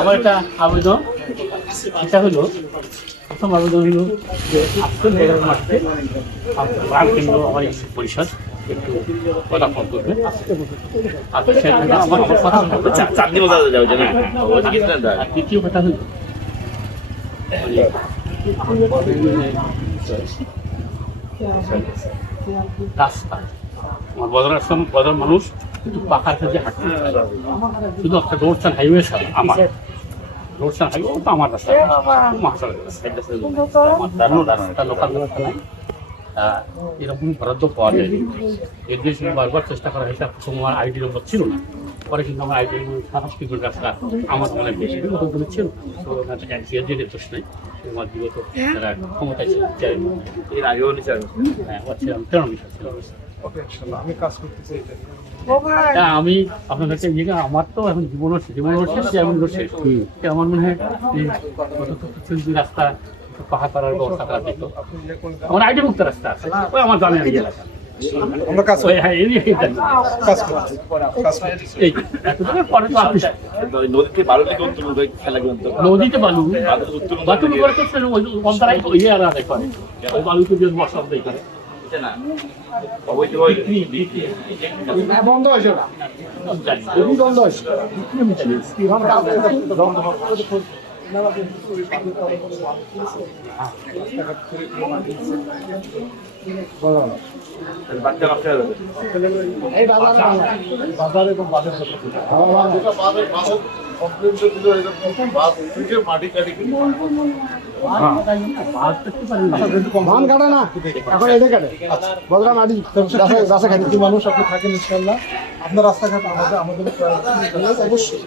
আমার একটা আবেদন, এটা হলো প্রথম আবেদন হলো যে আসল মাঠে প্রাণ কেন্দ্র আমার পরিষদ একটু ফলাফল করবে। আমার কথা দ্বিতীয় কথা হলো রাস্তা। আমার বদর মানুষ কিন্তু পাখার কাছে হাঁটতে শুধু একটা রোডসান হাইওয়ে ছাড়া আমার রোডসান হাইওয়ে তো আমার রাস্তা রাস্তা লোকাল রাস্তা নাই। এরকম বরাদ্দ পাওয়া যায় এর জন্য বারবার চেষ্টা করা হয়েছে। প্রথম আমার আইডির ওপর ছিল না, পরে কিন্তু আমার আইডির সাংস্কৃতিক রাস্তা আমার মনে বেশি ওখানে ছিল না। দোষ নেই, আমার বিগত যারা ক্ষমতায় ছিল এর আগেও আমি আপনার কাছে আমার তো এখন জীবন শেষ শেষ। আমার মনে হয় রাস্তা পাহাড় পাড়ার ব্যবস্থা করা যেত। আমার আইডি মুক্ত রাস্তা আছে, ওই আমার জানে এলাকা নদীতে বালু বাথরুম করে ইয়ে আর আদায় করে বালুতে যে বর্ষা আদায় করে বন্ধ হয়েছে না, বন্ধ হয়েছে ধান কাটে না এখন এটা কাটে বললাম মাটি রাস্তা খাটি মানুষ আপনি থাকেন ইনশাল্লাহ আপনার রাস্তাঘাট আমাদের অবশ্যই